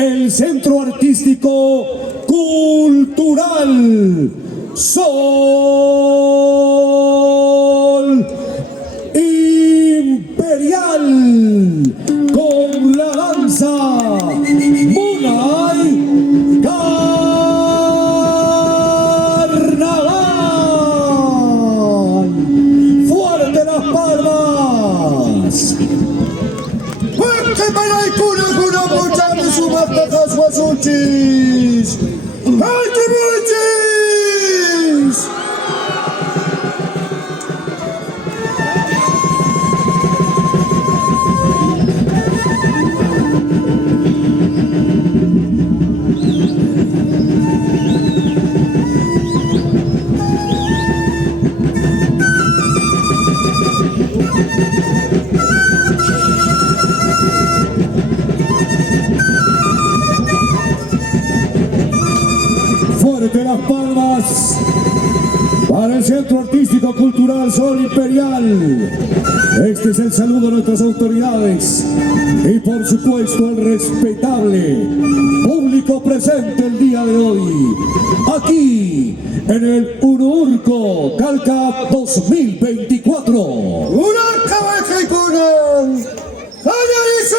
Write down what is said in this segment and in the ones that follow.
el Centro Artístico Cultural Sol Imperial con la danza Munay Carnaval. ¡Fuerte las palmas! ¡Fuerte para el cuna mochame su matajas guasuchis! ¡Ay, qué buchis! Fuerte las palmas para el Centro Artístico Cultural Sol Imperial. Este es el saludo a nuestras autoridades y por supuesto al respetable público presente el día de hoy aquí en el Uruurco Calca 2024. ¡Ururca Bajaikunan! ¡Ayarizu!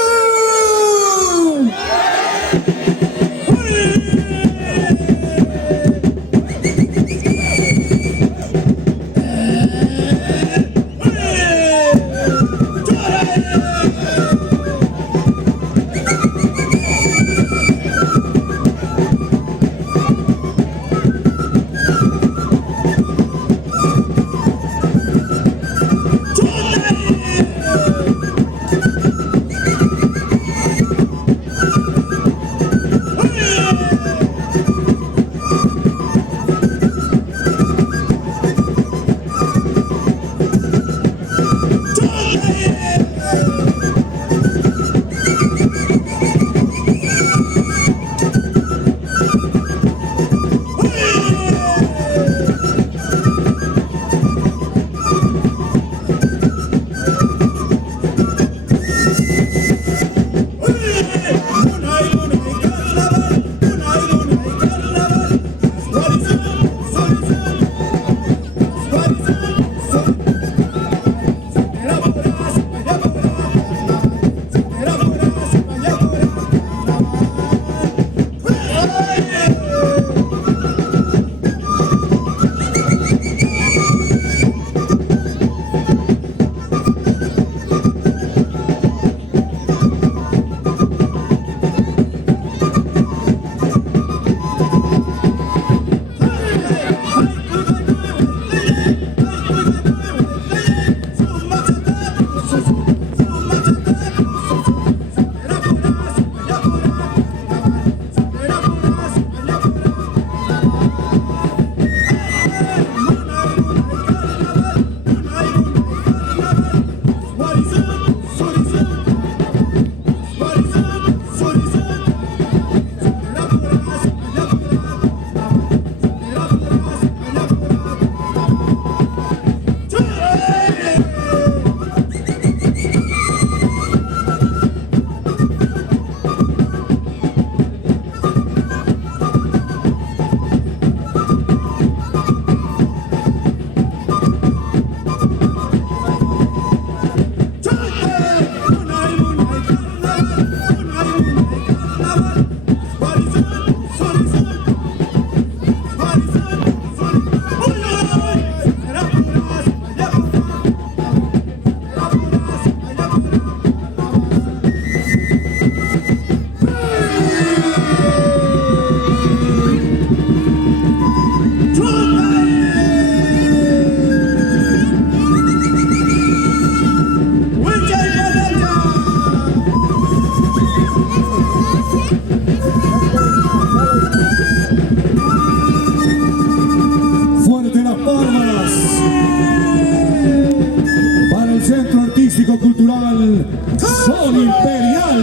Cultural Sol Imperial.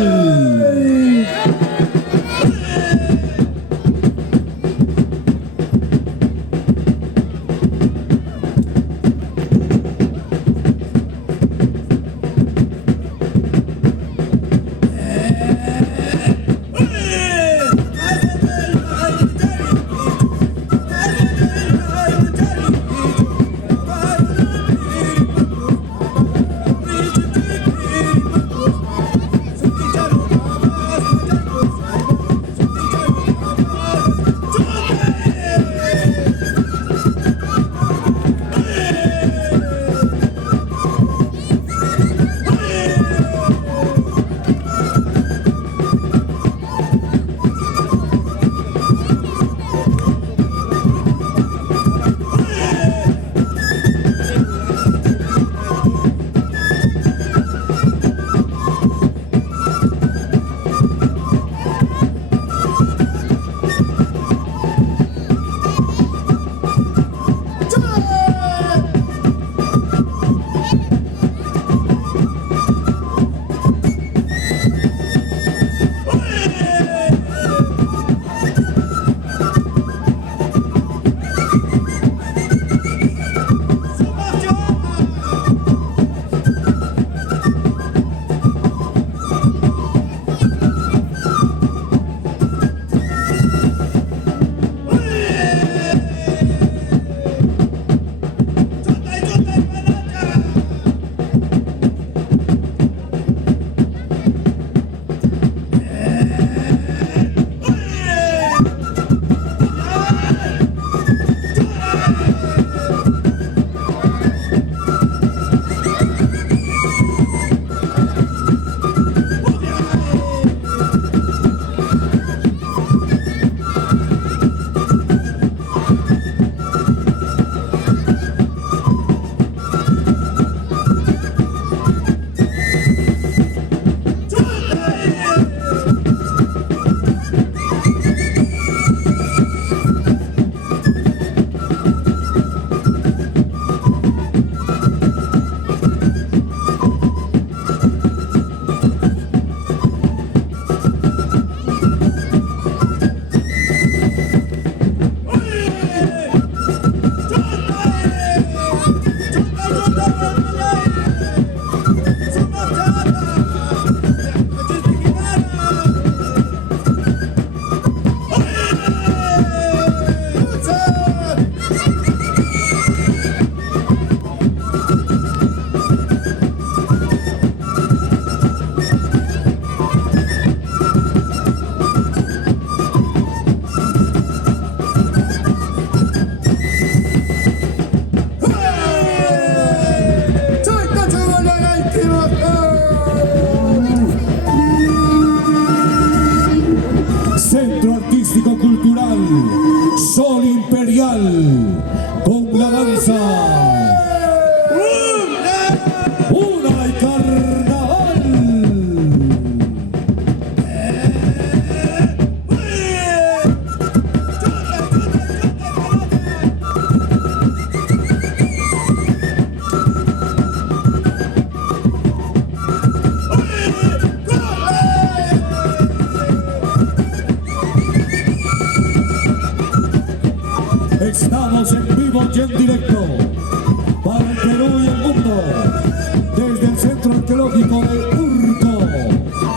Centro Artístico Cultural Sol Imperial con la danza Una de Carnaval. Estamos en vivo y en directo para el Perú y el mundo desde el Centro Arqueológico de Urco,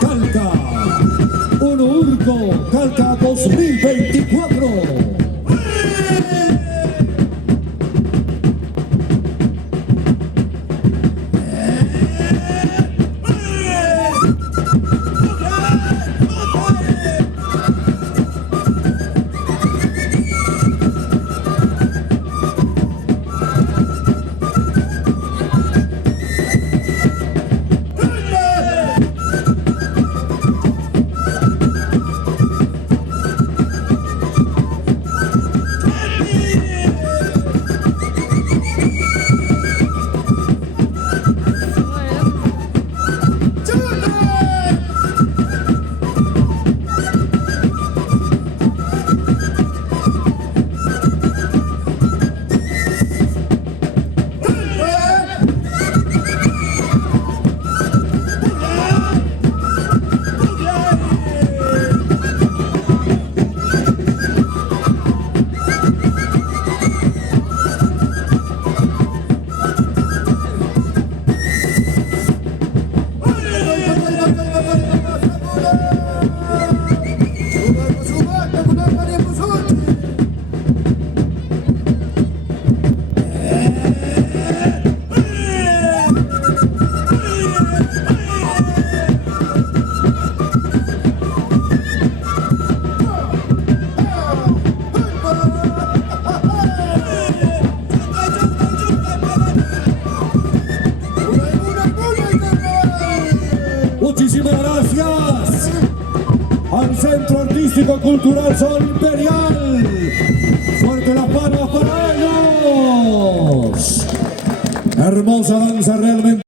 Calca. Urco, Calca 2024. Muchísimas gracias al Centro Artístico Cultural Sol Imperial. Fuerte las manos para ellos. Hermosa danza realmente.